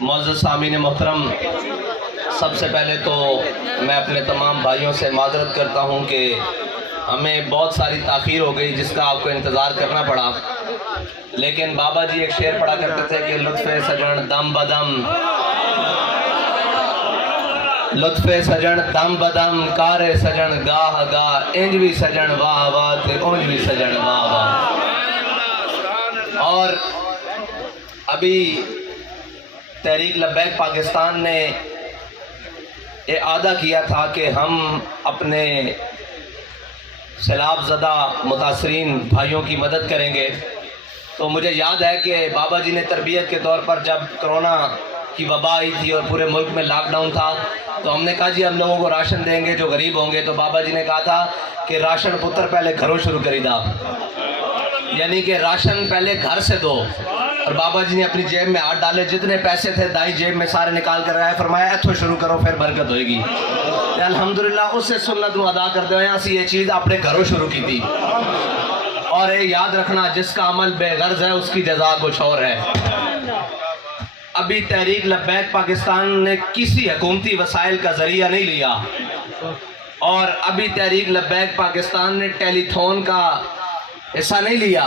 معزز سامعین محترم، سب سے پہلے تو میں اپنے تمام بھائیوں سے معذرت کرتا ہوں کہ ہمیں بہت ساری تاخیر ہو گئی جس کا آپ کو انتظار کرنا پڑا، لیکن بابا جی ایک شعر پڑھا کرتے تھے کہ لطف سجن دم بدم، لطف سجن دم بدم، کار سجن گاہ گاہ، انج بھی سجن واہ واہ تے اونج بھی سجن واہ واہ۔ اور ابھی تحریک لبیک پاکستان نے اعادہ کیا تھا کہ ہم اپنے سیلاب زدہ متاثرین بھائیوں کی مدد کریں گے، تو مجھے یاد ہے کہ بابا جی نے تربیت کے طور پر جب کرونا کی وبا آئی تھی اور پورے ملک میں لاک ڈاؤن تھا تو ہم نے کہا جی ہم لوگوں کو راشن دیں گے جو غریب ہوں گے، تو بابا جی نے کہا تھا کہ راشن پتر پہلے گھروں شروع کری دا، یعنی کہ راشن پہلے گھر سے دو۔ اور بابا جی نے اپنی جیب میں ہاتھ ڈالے، جتنے پیسے تھے دائیں جیب میں سارے نکال کر آئے، فرمایا ایتھوں شروع کرو پھر برکت ہوئے گی۔ الحمدللہ اس سے سنت نو ادا کرتے ہوئے اسی یہ چیز اپنے گھروں شروع کی تھی۔ اور یہ یاد رکھنا جس کا عمل بے غرض ہے اس کی جزا کچھ اور ہے۔ ابھی تحریک لبیک پاکستان نے کسی حکومتی وسائل کا ذریعہ نہیں لیا، اور ابھی تحریک لبیک پاکستان نے ٹیلی تھون کا حصہ نہیں لیا۔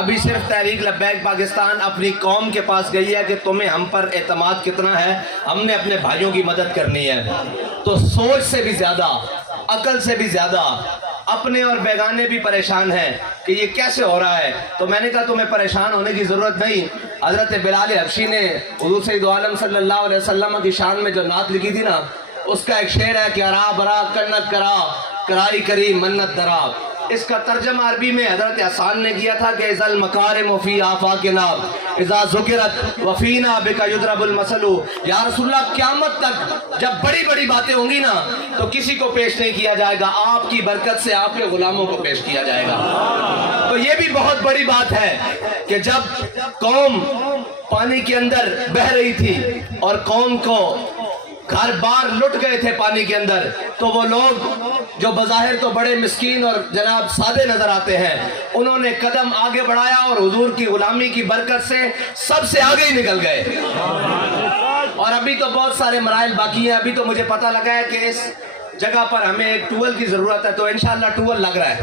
ابھی صرف تحریک لبیک پاکستان اپنی قوم کے پاس گئی ہے کہ تمہیں ہم پر اعتماد کتنا ہے، ہم نے اپنے بھائیوں کی مدد کرنی ہے۔ تو سوچ سے بھی زیادہ، عقل سے بھی زیادہ اپنے اور بیگانے بھی پریشان ہیں کہ یہ کیسے ہو رہا ہے۔ تو میں نے کہا تمہیں پریشان ہونے کی ضرورت نہیں۔ حضرت بلال حبشی نے حضور سید عالم صلی اللہ علیہ وسلم کی شان میں جو نعت لکھی تھی نا، اس کا ایک شعر ہے کہ ارا برا کنت کرا کرائی کری منت درا۔ اس کا ترجمہ عربی میں حضرت حسان نے کیا تھا کہ اذا المکارم فی آفاقنا اذا ذکرت وفینا بک یضرب المثل۔ یا رسول اللہ قیامت تک جب بڑی بڑی باتیں ہوں گی نا تو کسی کو پیش نہیں کیا جائے گا، آپ کی برکت سے آپ کے غلاموں کو پیش کیا جائے گا۔ تو یہ بھی بہت بڑی بات ہے کہ جب قوم پانی کے اندر بہہ رہی تھی اور قوم کو گھر بار لٹ گئے تھے پانی کے اندر، تو وہ لوگ جو بظاہر تو بڑے مسکین اور جناب سادے نظر آتے ہیں، انہوں نے قدم آگے بڑھایا اور حضور کی غلامی کی برکت سے سب سے آگے ہی نکل گئے۔ اور ابھی تو بہت سارے مراحل باقی ہیں۔ ابھی تو مجھے پتہ لگا ہے کہ اس جگہ پر ہمیں ایک ٹویل کی ضرورت ہے، تو انشاءاللہ ٹویل لگ رہا ہے۔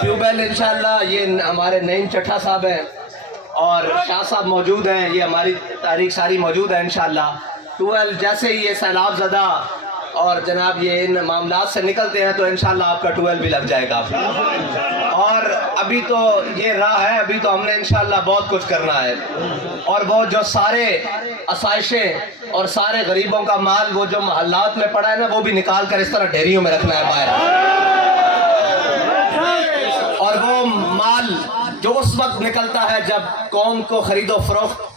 ٹیوبویل انشاءاللہ یہ ہمارے نعیم چٹھا صاحب ہیں اور شاہ صاحب موجود ہیں، یہ ہماری تاریخ ساری موجود ہے انشاءاللہ۔ ٹیوبویل جیسے ہی یہ سیلاب زدہ اور جناب یہ ان معاملات سے نکلتے ہیں تو انشاءاللہ آپ کا ٹویل بھی لگ جائے گا۔ اور ابھی تو یہ راہ ہے، ابھی تو ہم نے انشاءاللہ بہت کچھ کرنا ہے، اور وہ جو سارے آسائشیں اور سارے غریبوں کا مال وہ جو محلات میں پڑا ہے نا، وہ بھی نکال کر اس طرح ڈھیریوں میں رکھنا ہے باہر۔ اور وہ مال جو اس وقت نکلتا ہے جب قوم کو خرید و فروخت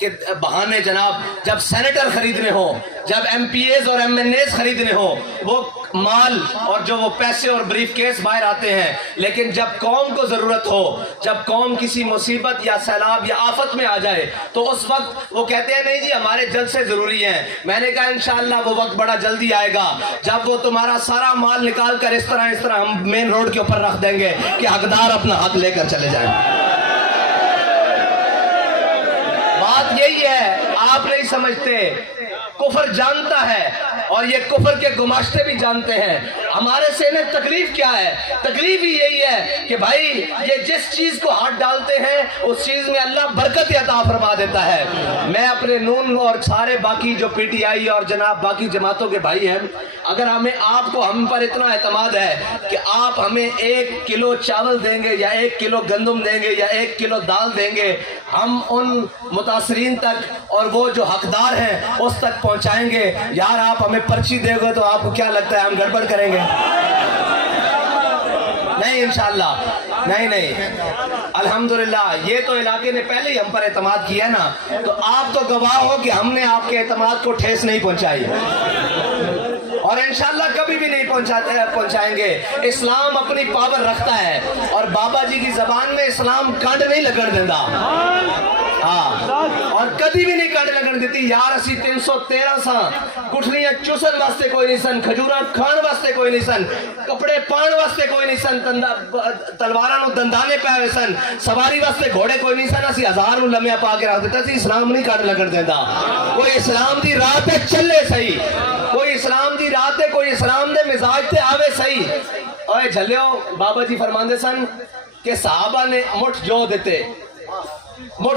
کے بہانے جناب جب سینیٹر خریدنے ہو، جب ایم پی ایز اور ایم این ایز خریدنے ہو، وہ مال اور جو وہ پیسے اور بریف کیس باہر آتے ہیں۔ لیکن جب قوم کو ضرورت ہو، جب قوم کسی مصیبت یا سیلاب یا آفت میں آ جائے تو اس وقت وہ کہتے ہیں نہیں جی ہمارے جلسے ضروری ہیں۔ میں نے کہا انشاءاللہ وہ وقت بڑا جلدی آئے گا جب وہ تمہارا سارا مال نکال کر اس طرح ہم مین روڈ کے اوپر رکھ دیں گے کہ حقدار اپنا حق لے کر چلے جائیں۔ بات یہی ہے، آپ نہیں سمجھتے، کفر جانتا ہے اور یہ کفر کے گماشتے بھی جانتے ہیں۔ ہمارے سے انہیں تکلیف کیا ہے؟ تکلیف ہی یہی ہے کہ بھائی یہ جس چیز کو ہاتھ ڈالتے ہیں اس چیز میں اللہ برکت عطا فرما دیتا ہے۔ میں اپنے نون اور سارے باقی جو پی ٹی آئی اور جناب باقی جماعتوں کے بھائی ہیں، اگر ہم پر اتنا اعتماد ہے کہ آپ ہمیں 1 کلو چاول دیں گے یا 1 کلو گندم دیں گے یا 1 کلو دال دیں گے، ہم ان متاثرین تک اور وہ جو حقدار ہیں اس تک پہنچائیں گے۔ یار آپ ہمیں پرچی دے گے تو آپ کو کیا لگتا ہے ہم گڑبڑ کریں گے؟ نہیں انشاءاللہ، نہیں الحمدللہ یہ تو علاقے نے پہلے ہی ہم پر اعتماد کیا نا، تو آپ تو گواہ ہو کہ ہم نے آپ کے اعتماد کو ٹھیس نہیں پہنچائی۔ اور انشاءاللہ کبھی بھی نہیں پہنچائیں گے. اسلام اپنی پاور رکھتا ہے اور بابا جی کی زبان میں اسلام کانڈ نہیں لگن دینا. ہاں اور کدی بھی نہیں کانڈ لگن دیتی. یار اسی 313 ساں کٹھلیاں چوسن واسطے کوئی نہیں سن, کھجوراں کھان واسطے کوئی نہیں سن, کپڑے پان واسطے کوئی نہیں سن, تلواراں نو دندانے پے ہوئے سن, سواری واسطے گھوڑے کوئی نہیں سن. اسی ہزار نو لمیا پا کے رکھ دیتا سی. اسلام نہیں کانڈ لگن دینا. کوئی اسلام دی راہ تے چلے صحیح, کوئی اسلام دی راہ تے, کوئی اسلام دے مزاج تے آوے صحیح. اوے جھلیو بابا جی فرماندے سن کہ صحابہ نے مٹھ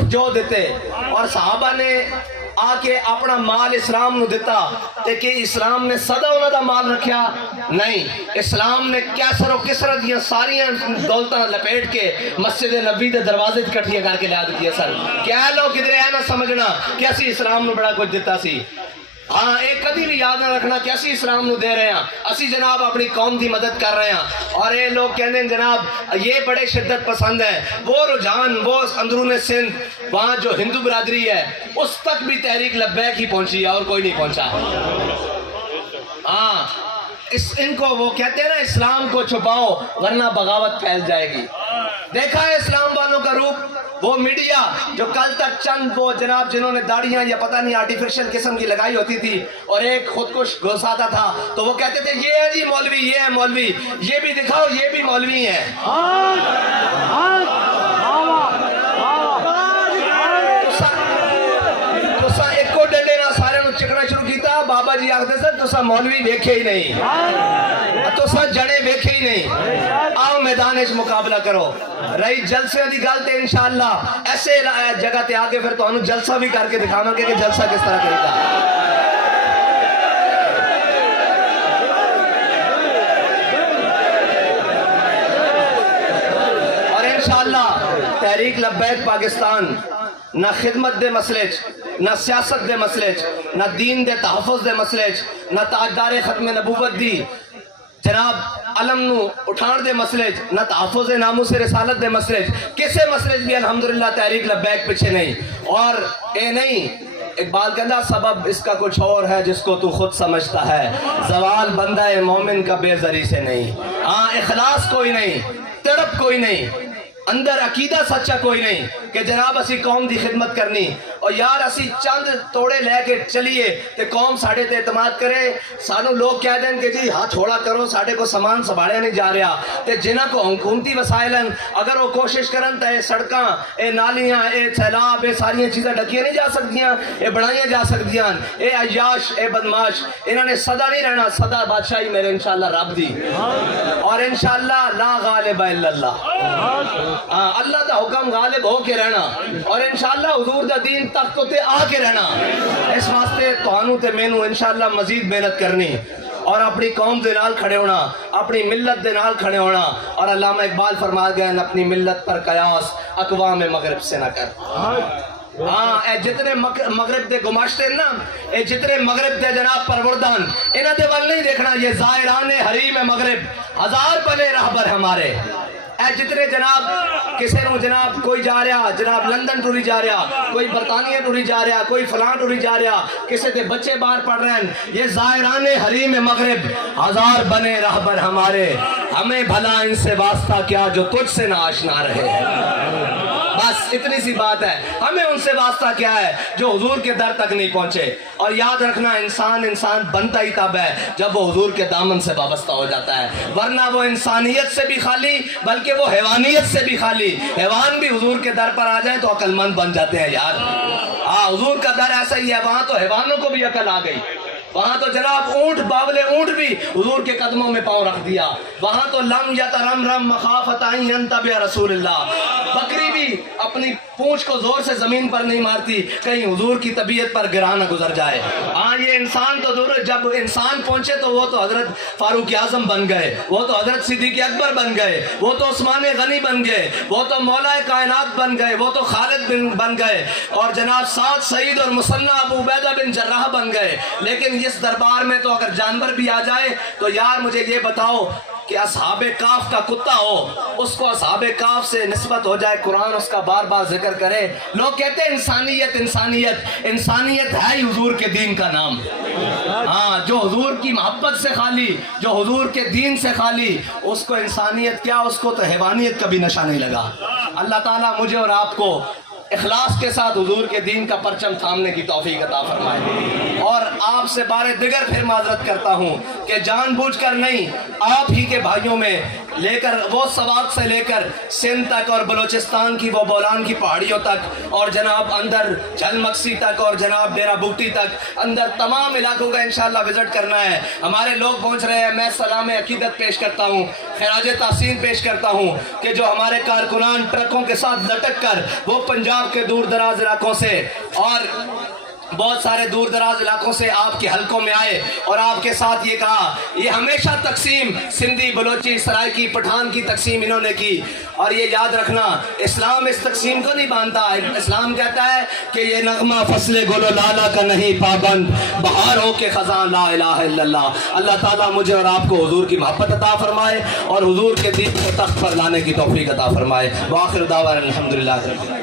جو دیتے اور صحابہ نے آ کے اپنا مال اسلام نو دیتا تے کہ اسلام نے صدا انہاں دا مال رکھیا نہیں. اسلام نے کیسر و کسرت دیا ساریاں دولتاں لپیٹ کے مسجد نبی دے دروازے کٹھیاں کر کے لیا دیتی سن. کیا لوگ کدھر ہے نہ سمجھنا کہ اسی اسلام نو بڑا کچھ دیتا سی. ہاں ایک کدی بھی یاد نہ رکھنا کہ اسی اسلام نو دے رہے ہیں, اسی جناب اپنی قوم دی مدد کر رہے ہیں. اور یہ لوگ کہنے ہیں جناب یہ بڑے شدت پسند ہے. وہ رجحان وہ اندرون سندھ وہاں جو ہندو برادری ہے اس تک بھی تحریک لبیک ہی پہنچی ہے اور کوئی نہیں پہنچا. ہاں ان کو وہ کہتے ہیں نا اسلام کو چھپاؤ ورنہ بغاوت پھیل جائے گی. دیکھا ہے اسلام والوں کا روپ. وہ میڈیا جو کل تک چند وہ جناب جنہوں نے داڑیاں یا پتہ نہیں آرٹیفیشل قسم کی لگائی ہوتی تھی اور ایک خود کش گھساتا تھا تو وہ کہتے تھے یہ ہے جی مولوی, یہ ہے مولوی, یہ بھی دکھاؤ یہ بھی مولوی ہے. تسا ایک کو ڈنڈے نہ سارے نو چکنا شروع کیتا. بابا جی آخدے سن تسا مولوی ویکھے ہی نہیں, تسا جڑے ویکھے ہی نہیں. آؤ میدان اچ مقابلہ کرو. رہی جلسے دی گل تے انشاءاللہ ایسے جگہ تے آگے پھر تانوں جلسہ بھی کر کے دکھاواں گے کہ جلسہ کس طرح کریدا. اور انشاءاللہ تحریک لبیک پاکستان نہ خدمت دے مسئلے نہ سیاست دے مسئلے نہ دین دے تحفظ دے مسئلے نہ تاجدار ختم نبوت دی جناب علم نو اٹھان دے مسئلے نہ تحفظ ناموس رسالت دے مسئلے کسے مسئلے بھی الحمدللہ تحریک لبیک پیچھے نہیں. اور اے نہیں اقبال کہندا سبب اس کا کچھ اور ہے جس کو تو خود سمجھتا ہے, زوال بندہ مومن کا بے زری سے نہیں. ہاں اخلاص کوئی نہیں, تڑپ کوئی نہیں, اندر عقیدہ سچا کوئی نہیں کہ جناب اسی قوم دی خدمت کرنی. اور یار اسی چند توڑے لے کے چلیے تے قوم ساڑھے تے اعتماد کرے. سانو لوگ کہہ دیں کہ جی ہاتھ چھوڑا کرو ساڑھے کو سامان سنبھالیا نہیں جا رہا. تے جنہ کو حکومتی وسائل اگر وہ کوشش کرن تے سڑکاں اے نالیاں اے سیلاب اے ساری چیزیں ڈکیاں نہیں جا سکتیاں, اے بڑھائیاں جا سکتیاں. اے عیاش اے بدماش انہوں نے صدا نہیں رہنا. صدا بادشاہی میرے انشاءاللہ رب دی اور انشاءاللہ لا غالب الا اللہ. اللہ دا حکم غالب ہو کے رہنا اور انشاءاللہ حضور دا دین تخت تے آ کے رہنا. اس واسطے تانوں تے مینوں انشاءاللہ مزید محنت کرنی اور اپنی قوم دے نال کھڑے ہونا, اپنی ملت دے نال کھڑے ہونا. اور علامہ اقبال فرما گئے اپنی ملت پر قیاس اقوام مغرب سے نہ کر. ہاں اے جتنے مغرب دے گماشتے نا, اے جتنے مغرب دے جناب پروردان انہاں دے ول نہیں دیکھنا. یہ زائران حریم مغرب ہزار بنے رہبر ہمارے. اے جتنے جناب کسے نو جناب کوئی جا رہا جناب لندن ٹوری جا رہا, کوئی برطانیہ ٹوری جا رہا, کوئی فلاں ٹوری جا رہا, کسے دے بچے باہر پڑھ رہے ہیں. یہ زائران حریم مغرب ہزار بنے رہبر ہمارے, ہمیں بھلا ان سے واسطہ کیا جو تجھ سے نہ آشنا رہے. بس اتنی سی بات ہے, ہمیں ان سے واسطہ کیا ہے جو حضور کے در تک نہیں پہنچے. اور یاد رکھنا انسان بنتا ہی تب ہے جب وہ حضور کے دامن سے وابستہ ہو جاتا ہے, ورنہ وہ انسانیت سے بھی خالی بلکہ وہ حیوانیت سے بھی خالی. حیوان بھی حضور کے در پر آ جائیں تو عقل مند بن جاتے ہیں یار. حضور کا در ایسا ہی ہے, وہاں تو حیوانوں کو بھی عقل آ گئی. وہاں تو جناب اونٹ باولے اونٹ بھی حضور کے قدموں میں پاؤں رکھ دیا. وہاں تو لم یترم رم مخافت ان ینتبع رسول اللہ, بکری بھی اپنی پونچھ کو زور سے زمین پر نہیں مارتی کہیں حضور کی طبیعت پر گرا نہ گزر جائے. ہاں یہ انسان تو دور, جب انسان پہنچے تو وہ تو حضرت فاروق اعظم بن گئے, وہ تو حضرت صدیق اکبر بن گئے, وہ تو عثمان غنی بن گئے, وہ تو مولا کائنات بن گئے, وہ تو خالد بن گئے, اور جناب سعد سعید اور مثنى ابو عبیدہ بن جراح بن گئے. لیکن اس دربار میں تو اگر جانور بھی آ جائے تو یار مجھے یہ بتاؤ کہ اصحاب کاف کا کتا ہو اس کو اصحاب کاف سے نسبت ہو جائے، قرآن اس کا بار بار ذکر کرے. لوگ کہتے ہیں انسانیت انسانیت، انسانیت ہے ہی حضور کے دین کا نام. ہاں، جو حضور کی محبت سے خالی، جو حضور کے دین سے خالی، اس کو انسانیت کیا، اس کو تو حیوانیت کا بھی نشہ نہیں لگا. اللہ تعالیٰ مجھے اور آپ کو اخلاص کے ساتھ حضور کے دین کا پرچم تھامنے کی توفیق عطا فرمائے. اور آپ سے بار دیگر پھر معذرت کرتا ہوں کہ جان بوجھ کر نہیں، آپ ہی کے بھائیوں میں لے کر وہ سوات سے لے کر سندھ تک اور بلوچستان کی وہ بولان کی پہاڑیوں تک اور جناب اندر جھل مکسی تک اور جناب ڈیرہ بگٹی تک اندر تمام علاقوں کا انشاءاللہ وزٹ کرنا ہے. ہمارے لوگ پہنچ رہے ہیں. میں سلام عقیدت پیش کرتا ہوں، خراج تحسین پیش کرتا ہوں کہ جو ہمارے کارکنان ٹرکوں کے ساتھ لٹک کر وہ پنجاب کے دور دراز علاقوں سے اور بہت سارے دور دراز علاقوں سے آپ کے حلقوں میں آئے اور آپ کے ساتھ یہ کہا، یہ ہمیشہ تقسیم سندھی بلوچی سرائکی پٹھان کی تقسیم انہوں نے کی. اور یہ یاد رکھنا، اسلام اس تقسیم کو نہیں مانتا. اسلام کہتا ہے کہ یہ نغمہ فصل گل و لالا کا نہیں پابند، بہار ہو کے خزاں لا الہ الا اللہ. اللہ تعالیٰ مجھے اور آپ کو حضور کی محبت عطا فرمائے اور حضور کے دین کو تخت پر لانے کی توفیق عطا فرمائے. وآخر دعوانا الحمدللہ.